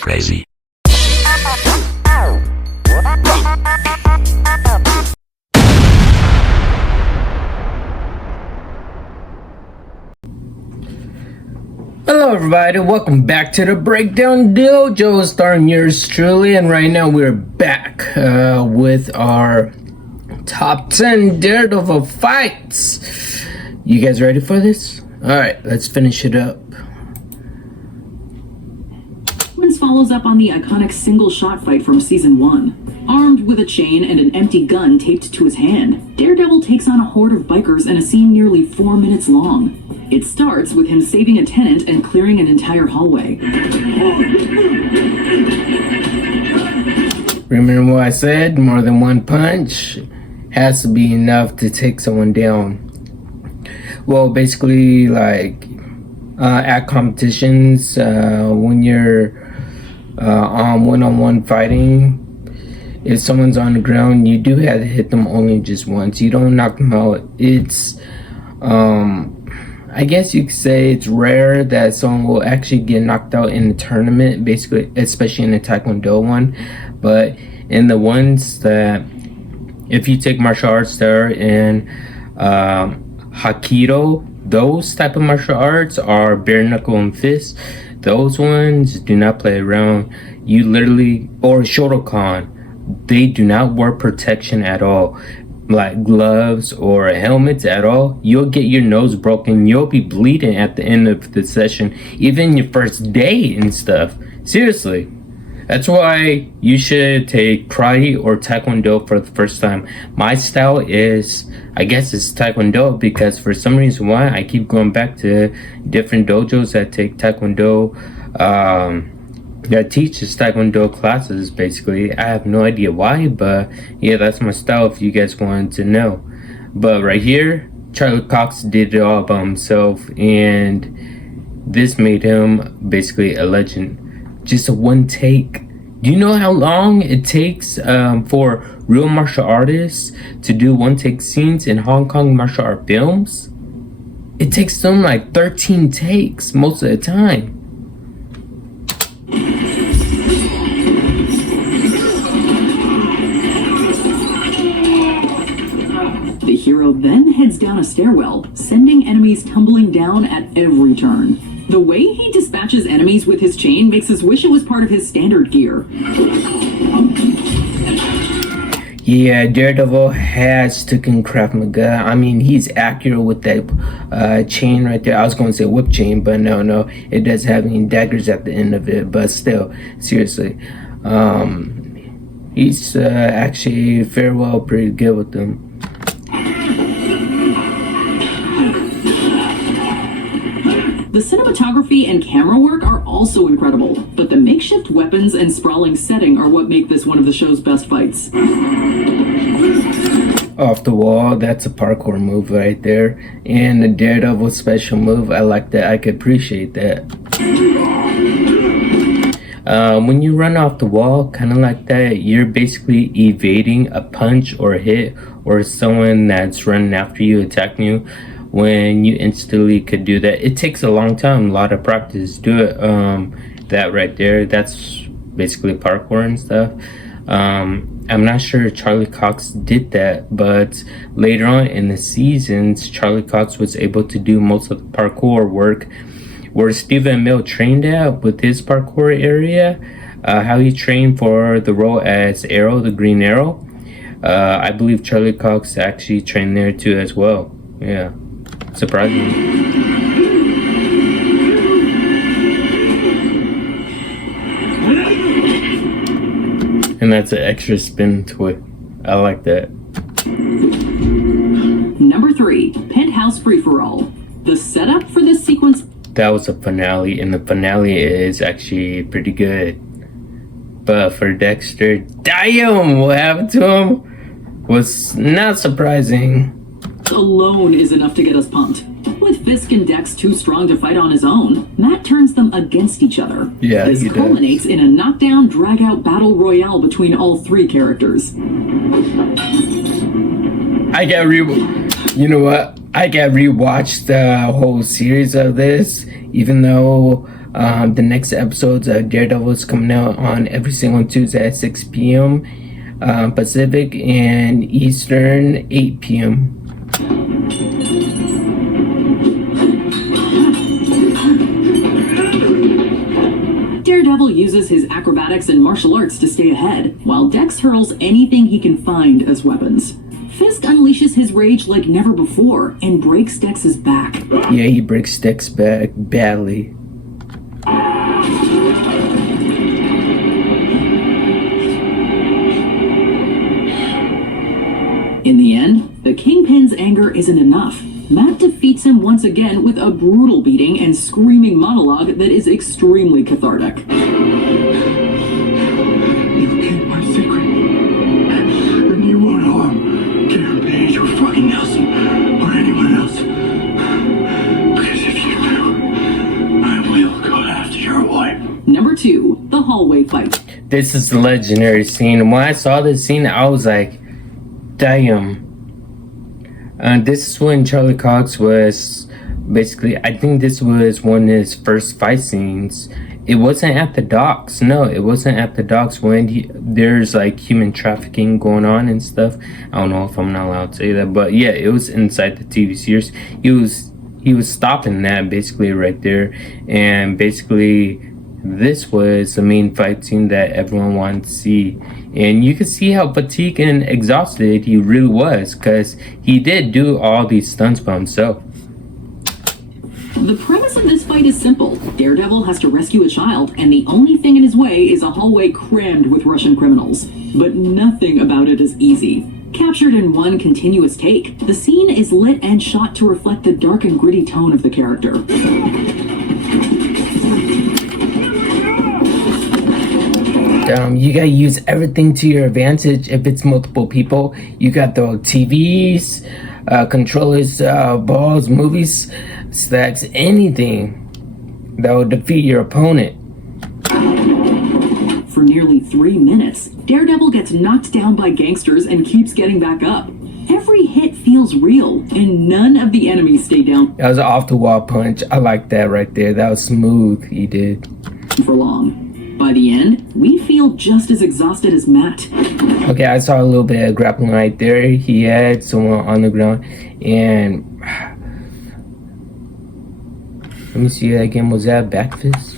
Crazy. Hello everybody, welcome back to the Breakdown Dojo, starring yours truly, and right now we're back with our top 10 Daredevil fights. You guys ready for this? Alright, let's finish it up. Follows up on the iconic single shot fight from season 1. Armed with a chain and an empty gun taped to his hand, Daredevil takes on a horde of bikers in a scene nearly 4 minutes long. It starts with him saving a tenant and clearing an entire hallway. Remember what I said? More than one punch has to be enough to take someone down. Well, basically, like at competitions, when you're on one-on-one fighting, if someone's on the ground, you do have to hit them only just once. You don't knock them out. It's I guess you could say it's rare that someone will actually get knocked out in the tournament, basically, especially in the Taekwondo one. But in the ones that, if you take martial arts that are in Hapkido, those type of martial arts are bare knuckle and fist. Those ones do not play around. You literally, or Shotokan, they do not wear protection at all, like gloves or helmets at all. You'll get your nose broken. You'll be bleeding at the end of the session, even your first day and stuff. Seriously. That's why you should take karate or taekwondo for the first time. My style is, I guess it's taekwondo, because for some reason why I keep going back to different dojos that take taekwondo, that teaches taekwondo classes, basically. I have no idea why, but yeah, that's my style if you guys wanted to know. But right here, Charlie Cox did it all by himself, and this made him basically a legend. Just a one take. Do you know how long it takes for real martial artists to do one take scenes in Hong Kong martial art films? It takes them like 13 takes most of the time. The hero then heads down a stairwell, sending enemies tumbling down at every turn. The way he dispatches enemies with his chain makes us wish it was part of his standard gear. Yeah, Daredevil has taken Krav Maga. I mean, he's accurate with that chain right there. I was going to say whip chain, but no, it does have any daggers at the end of it. But still, seriously, he's actually fairly well pretty good with them. The cinematography and camera work are also incredible, but the makeshift weapons and sprawling setting are what make this one of the show's best fights. Off the wall, that's a parkour move right there. And the Daredevil special move, I like that. I could appreciate that. When you run off the wall, kind of like that, you're basically evading a punch or a hit or someone that's running after you, attacking you. When you instantly could do that, it takes a long time, a lot of practice. Do it. That right there, that's basically parkour and stuff. I'm not sure Charlie Cox did that, but later on in the seasons, Charlie Cox was able to do most of the parkour work. Where Stephen Amell trained at with his parkour area, how he trained for the role as Arrow, the Green Arrow. I believe Charlie Cox actually trained there too as well. Yeah. Surprising. And that's an extra spin to it. I like that. Number 3, Penthouse Free-for-All. The setup for this sequence... That was a finale, and the finale is actually pretty good. But for Dexter, damn, what happened to him was not surprising. Alone is enough to get us pumped. With Fisk and Dex too strong to fight on his own, Matt turns them against each other. Yeah, this culminates in a knockdown, drag-out battle royale between all 3 characters. You know what? I got rewatched the whole series of this, even though the next episodes of Daredevil is coming out on every single Tuesday at 6 p.m. Pacific and Eastern 8 p.m. Daredevil uses his acrobatics and martial arts to stay ahead, while Dex hurls anything he can find as weapons. Fisk unleashes his rage like never before and breaks Dex's back. Yeah, he breaks Dex's back badly. In the end, the Kingpin's anger isn't enough. Matt defeats him once again with a brutal beating and screaming monologue that is extremely cathartic. You keep my secret, and you won't harm Karen Page or fucking Nelson or anyone else. Because if you do, I will go after your wife. Number 2, the hallway fight. This is the legendary scene. When I saw this scene, I was like, damn. This is when Charlie Cox was basically, I think this was one of his first fight scenes. It wasn't at the docks. No, it wasn't at the docks when there's like human trafficking going on and stuff. I don't know if I'm not allowed to say that, but yeah, it was inside the TV series. He was stopping that basically right there, and basically this was the main fight scene that everyone wanted to see. And you could see how fatigued and exhausted he really was, because he did do all these stunts by himself. The premise of this fight is simple. Daredevil has to rescue a child, and the only thing in his way is a hallway crammed with Russian criminals. But nothing about it is easy. Captured in one continuous take, the scene is lit and shot to reflect the dark and gritty tone of the character. You gotta use everything to your advantage. If it's multiple people, you got the TVs, controllers, balls, movies, stacks, anything that will defeat your opponent. For nearly 3 minutes, Daredevil gets knocked down by gangsters and keeps getting back up. Every hit feels real, and none of the enemies stay down That was an off-the-wall punch. I like that right there. That was smooth. He did. for long. By the end, we feel just as exhausted as Matt. Okay, I saw a little bit of grappling right there. He had someone on the ground, and let me see that again. Was that a back fist?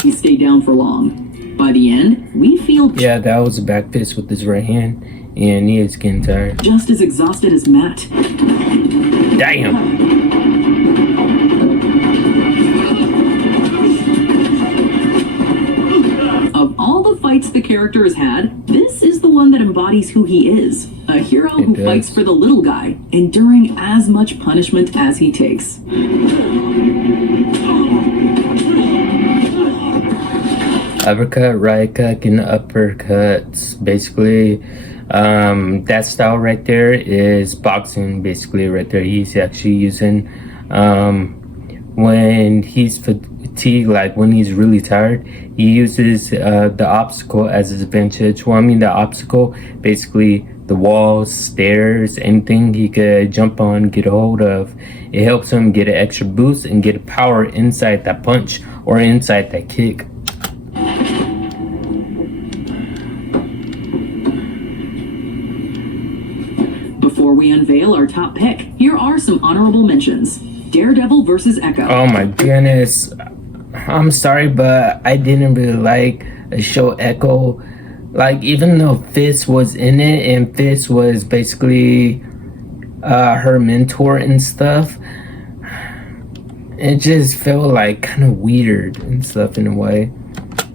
He stayed down for long. By the end, we feel Yeah, that was a back fist with his right hand, and he is getting tired. just as exhausted as Matt. Damn. Of all the fights the character has had, this is the one that embodies who he is. A hero who does. fights for the little guy, enduring as much punishment as he takes. Uppercut, right cut, and uppercuts. Basically, that style right there is boxing. Basically, right there, he's actually using when he's fatigued, like when he's really tired, he uses the obstacle as his advantage. Well, I mean the obstacle, basically the walls, stairs, anything he could jump on, get a hold of. It helps him get an extra boost and get power inside that punch or inside that kick. Before we unveil our top pick, here are some honorable mentions. Daredevil versus Echo. Oh my goodness. I'm sorry, but I didn't really like the show Echo. Like, even though Fist was in it, and Fist was basically her mentor and stuff, it just felt like kind of weird and stuff in a way.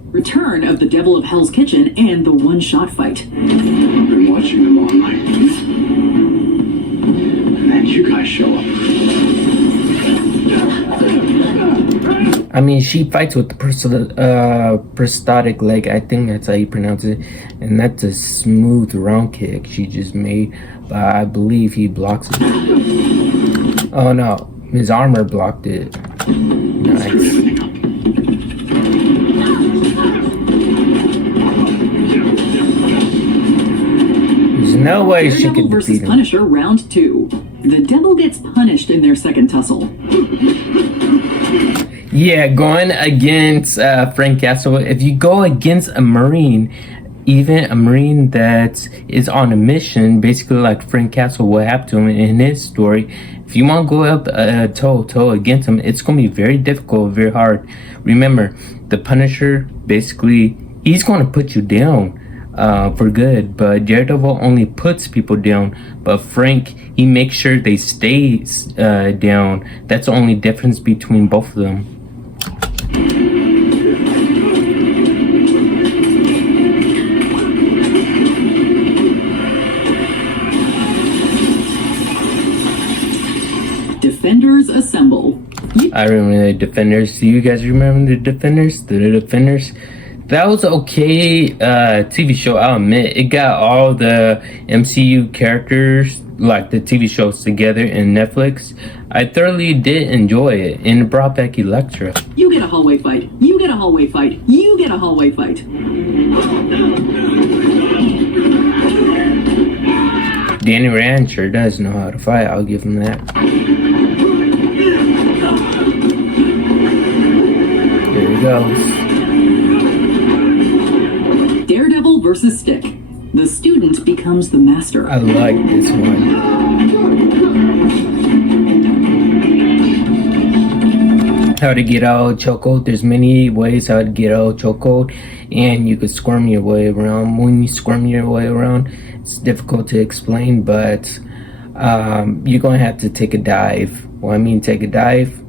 Return of the Devil of Hell's Kitchen and the one-shot fight. I've been watching them all night. And then you guys show up. I mean, she fights with the prosthetic leg. I think that's how you pronounce it. And that's a smooth round kick she just made. But I believe he blocks it. Oh no, his armor blocked it. Nice. There's no way she Daredevil could versus defeat him. Punisher round 2. The devil gets punished in their second tussle. Yeah, going against Frank Castle, if you go against a Marine, even a Marine that is on a mission, basically like Frank Castle, what happened to him in his story, if you want to go up toe against him, it's going to be very difficult, very hard. Remember, the Punisher, basically, he's going to put you down for good, but Daredevil only puts people down, but Frank, he makes sure they stay down. That's the only difference between both of them. Defenders assemble. I remember the Defenders. Do you guys remember the Defenders? The Defenders? That was okay TV show, I'll admit. It got all the MCU characters, like the TV shows, together in Netflix. I thoroughly did enjoy it, and it brought back Elektra. You get a hallway fight. You get a hallway fight. You get a hallway fight. Danny Rand sure does know how to fight, I'll give him that. There he goes. Daredevil versus Stick. The student becomes the master. I like this one. How to get out chokehold. There's many ways how to get out chokehold, and you could squirm your way around. When you squirm your way around, it's difficult to explain, but you're gonna have to take a dive. Well, I mean, take a dive.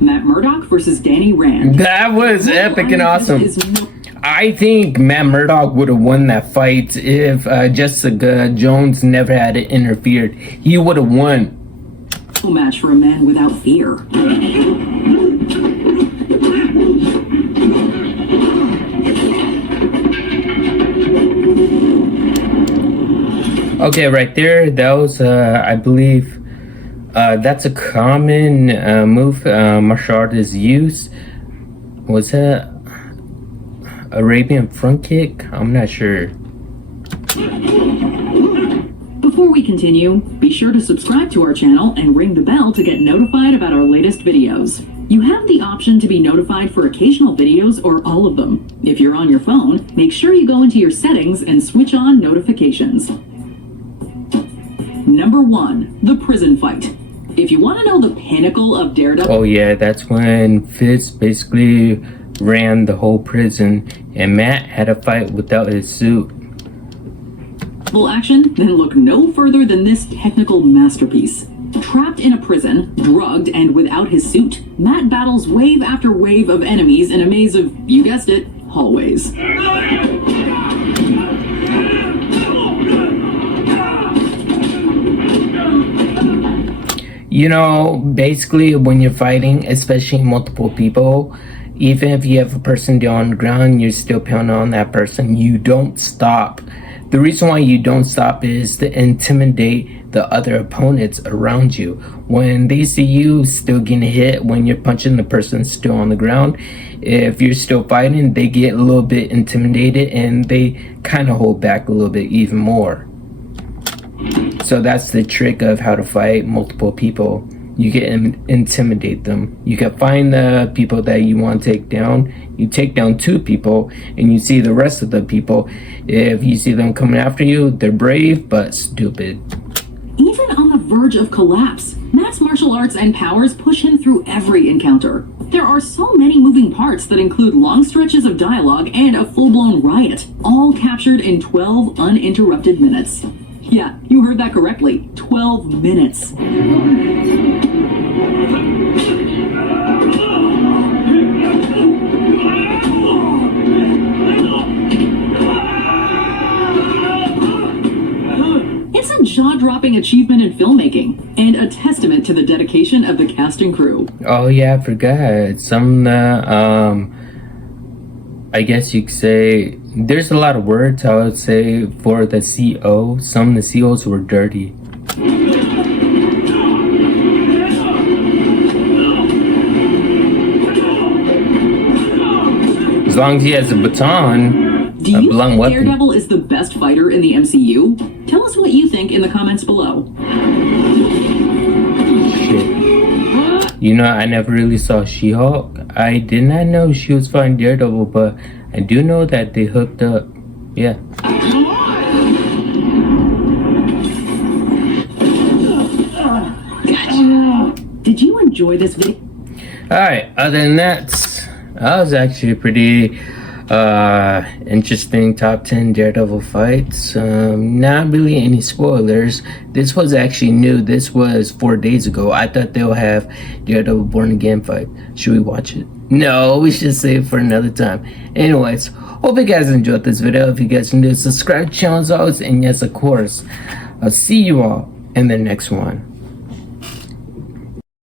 Matt Murdock versus Danny Rand. That was epic and awesome. I think Matt Murdock would have won that fight if Jessica Jones never had interfered. He would have won. No match for a man without fear. Okay, right there, that was, I believe, that's a common move martial artists use. Was that Arabian front kick? I'm not sure. Before we continue, be sure to subscribe to our channel and ring the bell to get notified about our latest videos. You have the option to be notified for occasional videos or all of them. If you're on your phone, make sure you go into your settings and switch on notifications. Number 1, the prison fight. If you want to know the pinnacle of Daredevil... Oh yeah, that's when Fitz basically ran the whole prison and Matt had to fight without his suit. Action, then look no further than this technical masterpiece. Trapped in a prison, drugged, and without his suit, Matt battles wave after wave of enemies in a maze of, you guessed it, hallways. You know, basically when you're fighting, especially multiple people, even if you have a person down on the ground, you're still pounding on that person. You don't stop. The reason why you don't stop is to intimidate the other opponents around you. When they see you still getting hit, when you're punching the person still on the ground, if you're still fighting, they get a little bit intimidated and they kind of hold back a little bit even more. So that's the trick of how to fight multiple people. You can intimidate them. You can find the people that you want to take down. You take down 2 people and you see the rest of the people. If you see them coming after you, they're brave but stupid. Even on the verge of collapse, Matt's martial arts and powers push him through every encounter. There are so many moving parts that include long stretches of dialogue and a full-blown riot, all captured in 12 uninterrupted minutes. Yeah, you heard that correctly. 12 minutes. It's a jaw-dropping achievement in filmmaking, and a testament to the dedication of the cast and crew. Oh yeah, I forgot. Some I guess you could say, there's a lot of words I would say for the CO. Some of the COs were dirty. long as he has a baton, Do a you blunt think weapon. Daredevil is the best fighter in the MCU? Tell us what you think in the comments below. Shit. You know, I never really saw She-Hulk. I did not know she was fighting Daredevil, but I do know that they hooked up. Yeah. Did you enjoy this video? Alright, other than that was actually a pretty interesting top 10 Daredevil fights. Not really any spoilers. This was actually new. This was 4 days ago. I thought they'll have Daredevil Born Again fight. Should we watch it? No, we should save it for another time. Anyways, hope you guys enjoyed this video. If you guys can do, subscribe to the channel as always. And yes, of course, I'll see you all in the next one.